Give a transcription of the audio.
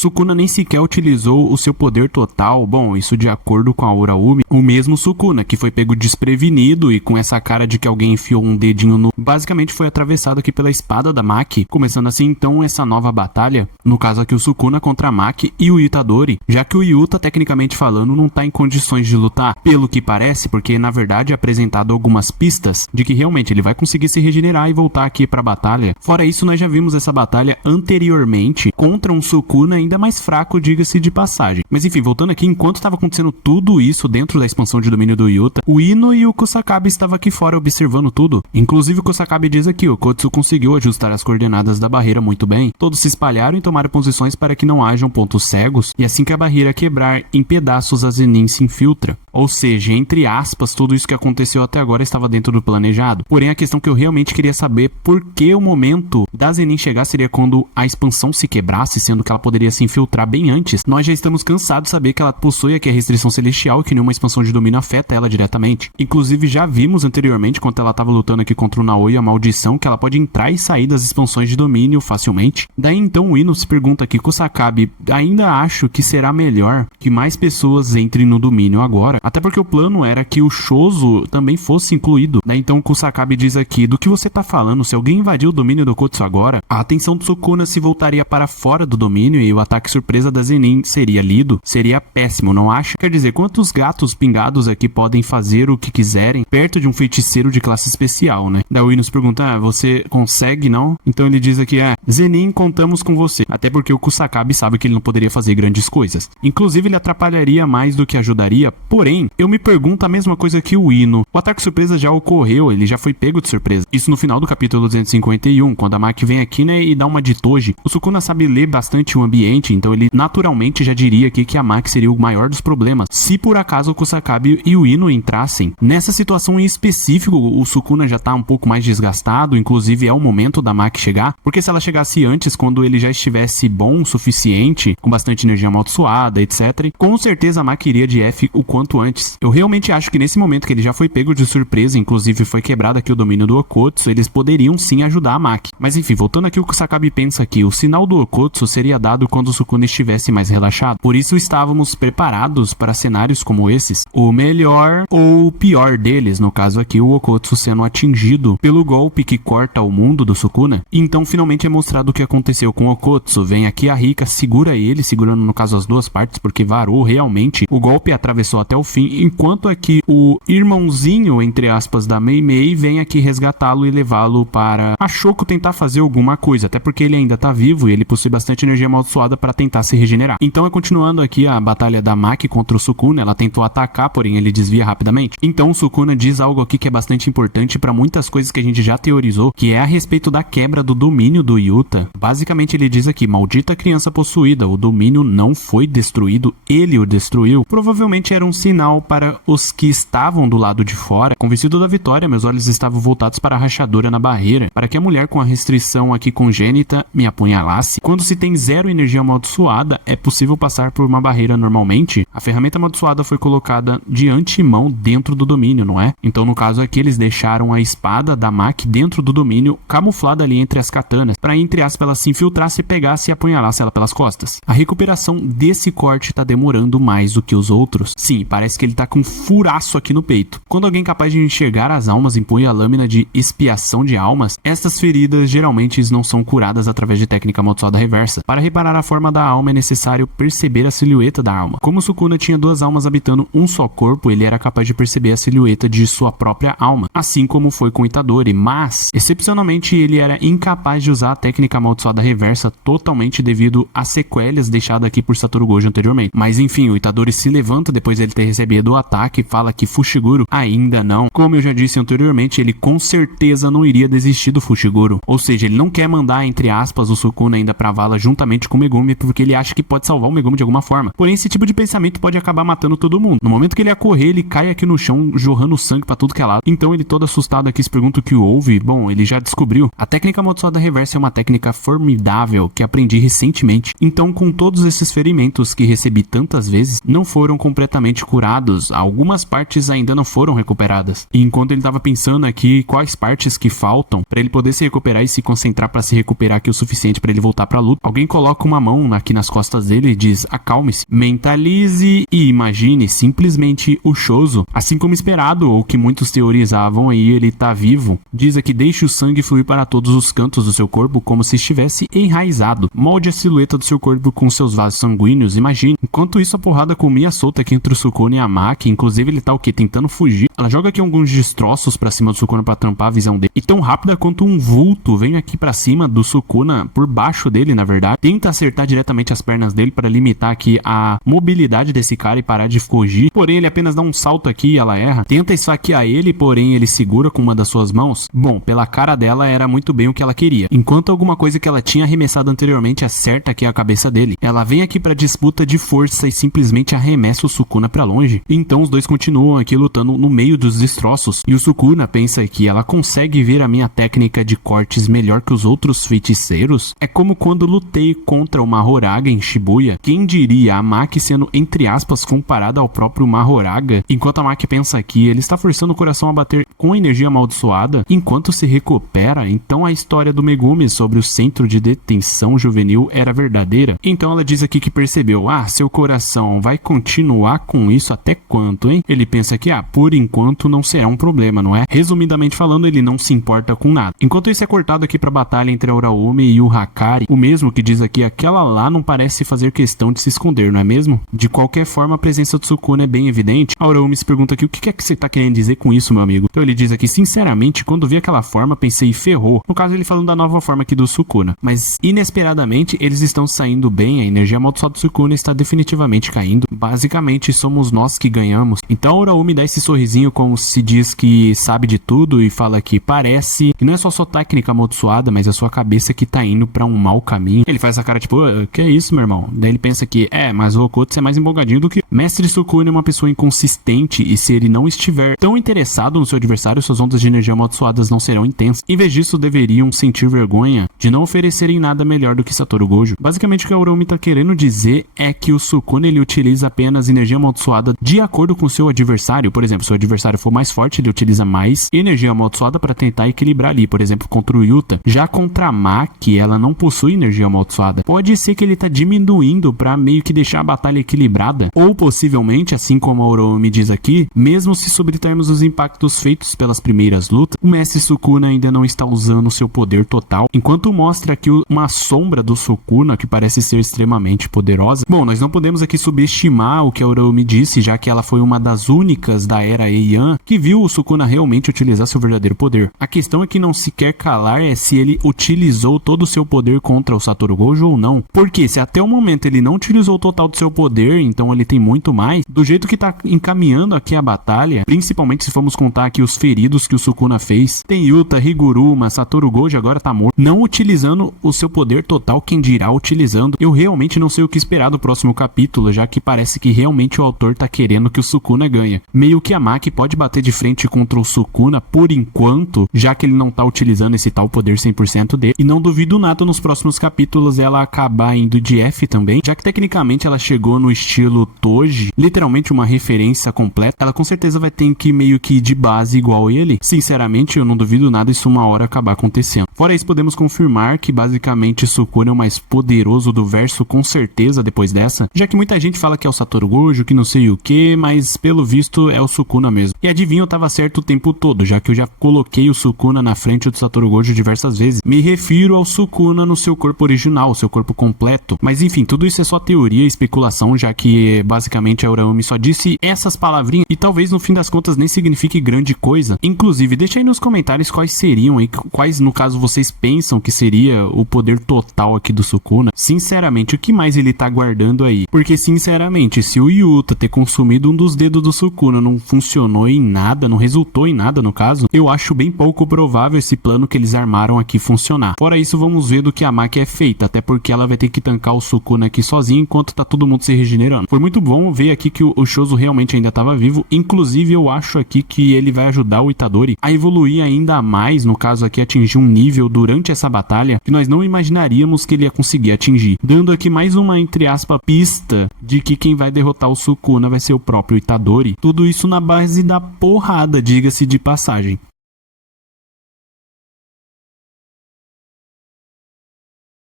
Sukuna nem sequer utilizou o seu poder total, bom, isso de acordo com a Uraumi, o mesmo Sukuna, que foi pego desprevenido e com essa cara de que alguém enfiou um dedinho no... basicamente foi atravessado aqui pela espada da Maki, começando assim então essa nova batalha, no caso aqui o Sukuna contra a Maki e o Itadori, já que o Yuta, tecnicamente falando, não tá em condições de lutar, pelo que parece, porque na verdade é apresentado algumas pistas de que realmente ele vai conseguir se regenerar e voltar aqui pra batalha. Fora isso, nós já vimos essa batalha anteriormente contra um Sukuna ainda mais fraco, diga-se de passagem. Mas enfim, voltando aqui, enquanto estava acontecendo tudo isso dentro da expansão de domínio do Yuta, o Ino e o Kusakabe estavam aqui fora observando tudo. Inclusive o Kusakabe diz aqui, o Kotsu conseguiu ajustar as coordenadas da barreira muito bem. Todos se espalharam e tomaram posições para que não hajam pontos cegos, e assim que a barreira quebrar em pedaços, a Zenin se infiltra. Ou seja, entre aspas, tudo isso que aconteceu até agora estava dentro do planejado. Porém, a questão que eu realmente queria saber, por que o momento da Zenin chegar seria quando a expansão se quebrasse, sendo que ela poderia se infiltrar bem antes. Nós já estamos cansados de saber que ela possui aqui a restrição celestial e que nenhuma expansão de domínio afeta ela diretamente. Inclusive, já vimos anteriormente, quando ela estava lutando aqui contra o Naoi, a maldição, que ela pode entrar e sair das expansões de domínio facilmente. Daí então o Ino se pergunta aqui, Kusakabe, ainda acho que será melhor que mais pessoas entrem no domínio agora, até porque o plano era que o Shozo também fosse incluído. Daí então o Kusakabe diz aqui, do que você tá falando, se alguém invadir o domínio do Kotsu agora, a atenção do Sukuna se voltaria para fora do domínio e o ataque surpresa da Zenin seria lido, seria péssimo, não acha? Quer dizer, quantos gatos pingados aqui podem fazer o que quiserem perto de um feiticeiro de classe especial, né? Daí o Ino se pergunta, você consegue, não? Então ele diz aqui, Zenin, contamos com você, até porque o Kusakabe sabe que ele não poderia fazer grandes coisas. Inclusive ele atrapalharia mais do que ajudaria, porém, eu me pergunto a mesma coisa que o Ino. O ataque surpresa já ocorreu, ele já foi pego de surpresa. Isso no final do capítulo 251, quando a Maki vem aqui, né, e dá uma de Toji. O Sukuna sabe ler bastante o ambiente, então ele naturalmente já diria aqui que a Maki seria o maior dos problemas, se por acaso o Kusakabe e o Ino entrassem. Nessa situação em específico, o Sukuna já tá um pouco mais desgastado, inclusive é o momento da Maki chegar, porque se ela chegasse antes, quando ele já estivesse bom o suficiente, com bastante energia amaldiçoada, etc., com certeza a Maki iria de F o quanto antes. Eu realmente acho que nesse momento que ele já foi pego de surpresa, inclusive foi quebrado aqui o domínio do Okotsu, eles poderiam sim ajudar a Maki. Mas enfim, voltando aqui o que o Kusakabe pensa aqui, o sinal do Okotsu seria dado quando o Sukuna estivesse mais relaxado. Por isso estávamos preparados para cenários como esses. O melhor ou o pior deles, no caso aqui o Okotsu sendo atingido pelo golpe que corta o mundo do Sukuna. Então finalmente é mostrado o que aconteceu com o Okotsu. Vem aqui a Rika, segura ele, segurando no caso as duas partes, porque varou realmente. O golpe atravessou até o fim, enquanto aqui o irmãozinho, entre aspas, da Mei Mei vem aqui resgatá-lo e levá-lo para a Shoko tentar fazer alguma coisa, até porque ele ainda tá vivo e ele possui bastante energia amaldiçoada para tentar se regenerar. Então é continuando aqui a batalha da Maki contra o Sukuna, ela tentou atacar, porém ele desvia rapidamente. Então o Sukuna diz algo aqui que é bastante importante para muitas coisas que a gente já teorizou, que é a respeito da quebra do domínio do Yuta. Basicamente ele diz aqui, maldita criança possuída, o domínio não foi destruído, ele o destruiu. Provavelmente era um sinal para os que estavam do lado de fora. Convencido da vitória, meus olhos estavam voltados para a rachadura na barreira, para que a mulher com a restrição aqui congênita me apunhalasse. Quando se tem zero energia amaldiçoada, é possível passar por uma barreira normalmente. A ferramenta amaldiçoada foi colocada de antemão dentro do domínio, não é? Então no caso aqui eles deixaram a espada da Maki dentro do domínio, camuflada ali entre as katanas, para entre aspas ela se infiltrasse, pegasse e apunhalasse ela pelas costas. A recuperação desse corte tá demorando mais do que os outros. Sim, parece que ele tá com um furaço aqui no peito. Quando alguém capaz de enxergar as almas impõe a lâmina de expiação de almas, estas feridas geralmente não são curadas através de técnica amaldiçoada reversa. Para reparar a forma da alma é necessário perceber a silhueta da alma. Como Sukuna tinha duas almas habitando um só corpo, ele era capaz de perceber a silhueta de sua própria alma, assim como foi com Itadori, mas, excepcionalmente, ele era incapaz de usar a técnica amaldiçoada reversa totalmente devido às sequelas deixadas aqui por Satoru Gojo anteriormente. Mas enfim, o Itadori se levanta depois de ele ter recebido o ataque e fala que Fushiguro ainda não. Como eu já disse anteriormente, ele com certeza não iria desistir do Fushiguro. Ou seja, ele não quer mandar, entre aspas, o Sukuna ainda pra vala juntamente com o Megumi, porque ele acha que pode salvar o Megumi de alguma forma. Porém, esse tipo de pensamento basicamente pode acabar matando todo mundo. No momento que ele ia correr, ele cai aqui no chão, jorrando sangue pra tudo que é lado. Então ele todo assustado aqui se pergunta o que houve. Bom, ele já descobriu. A técnica amaldiçoada reversa é uma técnica formidável que aprendi recentemente. Então, com todos esses ferimentos que recebi tantas vezes, não foram completamente curados. Algumas partes ainda não foram recuperadas. E enquanto ele tava pensando aqui quais partes que faltam pra ele poder se recuperar e se concentrar pra se recuperar aqui o suficiente pra ele voltar pra luta, alguém coloca uma mão aqui nas costas dele e diz: acalme-se, mentalize e imagine simplesmente o Chozo. Assim como esperado, ou que muitos teorizavam aí, ele tá vivo. Diz aqui: deixe o sangue fluir para todos os cantos do seu corpo como se estivesse enraizado. Molde a silhueta do seu corpo com seus vasos sanguíneos, imagine. Enquanto isso, a porrada comia solta aqui entre o Sukuna e a Maki. Inclusive ele tá o que? Tentando fugir. Ela joga aqui alguns destroços pra cima do Sukuna pra tampar a visão dele. E tão rápida quanto um vulto vem aqui pra cima do Sukuna, por baixo dele na verdade. Tenta acertar diretamente as pernas dele para limitar aqui a mobilidade desse cara e parar de fugir. Porém ele apenas dá um salto aqui e ela erra. Tenta esfaquear ele, porém ele segura com uma das suas mãos. Bom, pela cara dela era muito bem o que ela queria. Enquanto alguma coisa que ela tinha arremessado anteriormente acerta aqui a cabeça dele, ela vem aqui pra disputa de força e simplesmente arremessa o Sukuna pra longe. Então os dois continuam aqui lutando no meio dos destroços. E o Sukuna pensa que ela consegue ver a minha técnica de cortes melhor que os outros feiticeiros. É como quando lutei contra o Mahoraga em Shibuya. Quem diria a Maki sendo, entre aspas, comparada ao próprio Mahoraga? Enquanto a Maki pensa aqui, ele está forçando o coração a bater com energia amaldiçoada enquanto se recupera. Então a história do Megumi sobre o centro de detenção juvenil era verdadeira. Então ela diz aqui que percebeu: seu coração vai continuar com isso até quanto, hein? Ele pensa que, por enquanto não será um problema, não é? Resumidamente falando, ele não se importa com nada. Enquanto isso é cortado aqui pra batalha entre a Uraumi e o Hakari, o mesmo que diz aqui: aquela lá não parece fazer questão de se esconder, não é mesmo? De qualquer forma, a presença do Sukuna é bem evidente. A Uraumi se pergunta aqui: o que é que você tá querendo dizer com isso, meu amigo? Então ele diz aqui: sinceramente, quando vi aquela forma, pensei, ferrou. No caso, ele falando da nova forma aqui do Sukuna. Mas, inesperadamente, eles estão saindo bem, a energia amaldiçoada do Sukuna está definitivamente caindo. Basicamente, somos nós que ganhamos. Então a Uraumi dá esse sorrisinho como se diz que sabe de tudo e fala que parece que não é só sua técnica amaldiçoada, mas a sua cabeça que tá indo pra um mau caminho. Ele faz essa cara tipo: que é isso, meu irmão? Daí ele pensa que, mas o Okotsu é mais empolgadinho do que... Mestre Sukuna é uma pessoa inconsistente e se ele não estiver tão interessado no seu adversário, suas ondas de energia amaldiçoadas não serão intensas. Em vez disso, deveriam sentir vergonha de não oferecerem nada melhor do que Satoru Gojo. Basicamente o que a Uraumi tá querendo dizer é que o Sukuna ele utiliza apenas energia amaldiçoada de acordo com seu adversário. Por exemplo, se o adversário for mais forte, ele utiliza mais energia amaldiçoada para tentar equilibrar ali. Por exemplo, contra o Yuta. Já contra a Maki, ela não possui energia amaldiçoada. Pode ser que ele tá diminuindo para meio que deixar a batalha equilibrada. Ou possivelmente, assim como a Uraumi diz aqui, mesmo se subtrairmos os impactos feitos pelas primeiras lutas, o mestre Sukuna ainda não está usando seu poder total. Enquanto mostra aqui uma sombra do Sukuna que parece ser extremamente poderosa. Bom, nós não podemos aqui subestimar o que a Uraumi disse, já que ela foi uma das únicas da era Heian que viu o Sukuna realmente utilizar seu verdadeiro poder. A questão é que não se quer calar é se ele utilizou todo o seu poder contra o Satoru Gojo ou não. Porque se até o momento ele não utilizou o total do seu poder, então ele tem muito mais. Do jeito que tá encaminhando aqui a batalha, principalmente se formos contar aqui os feridos que o Sukuna fez, tem Yuta, Higuruma, Satoru Gojo agora tá morto, não utilizando o seu poder total, quem dirá utilizando. Eu realmente não sei o que esperar do próximo capítulo, já que parece que realmente o autor tá querendo que o Sukuna ganhe. Meio que a Maki pode bater de frente contra o Sukuna por enquanto, já que ele não tá utilizando esse tal poder 100% dele, e não duvido nada nos próximos capítulos ela acabar indo de F também, já que tecnicamente ela chegou no estilo Toji, literalmente uma referência completa. Ela com certeza vai ter que meio que ir de base igual ele. Sinceramente, eu não duvido nada isso uma hora acabar acontecendo. Fora isso, podemos confirmar que basicamente Sukuna é o mais poderoso do verso com certeza depois dessa, já que muita gente fala que é o Satoru Gojo, que não sei o que, mas pelo visto é o Sukuna mesmo. E adivinha, eu tava certo o tempo todo, já que eu já coloquei o Sukuna na frente do Satoru Gojo diversas vezes. Me refiro ao Sukuna no seu corpo original, seu corpo completo. Mas enfim, tudo isso é só teoria e especulação, já que basicamente a Uraumi só disse essas palavrinhas e talvez no fim das contas nem signifique grande coisa. Inclusive, deixa aí nos comentários quais seriam e quais no caso vocês pensam que seria o poder total aqui do Sukuna. Sinceramente, o que mais ele tá guardando aí? Porque sinceramente, se o Yuta ter consumido um dos dedos do Sukuna não funcionou em nada, não resultou em nada no caso, eu acho bem pouco provável esse plano que eles armaram aqui funcionar. Fora isso, vamos ver do que a Maki é feita, até porque ela vai ter que tancar o Sukuna aqui sozinha enquanto tá todo mundo se regenerando. Foi muito bom Então vê aqui que o Choso realmente ainda estava vivo. Inclusive eu acho aqui que ele vai ajudar o Itadori a evoluir ainda mais, no caso aqui atingir um nível durante essa batalha que nós não imaginaríamos que ele ia conseguir atingir. Dando aqui mais uma, entre aspas, pista de que quem vai derrotar o Sukuna vai ser o próprio Itadori. Tudo isso na base da porrada, diga-se de passagem.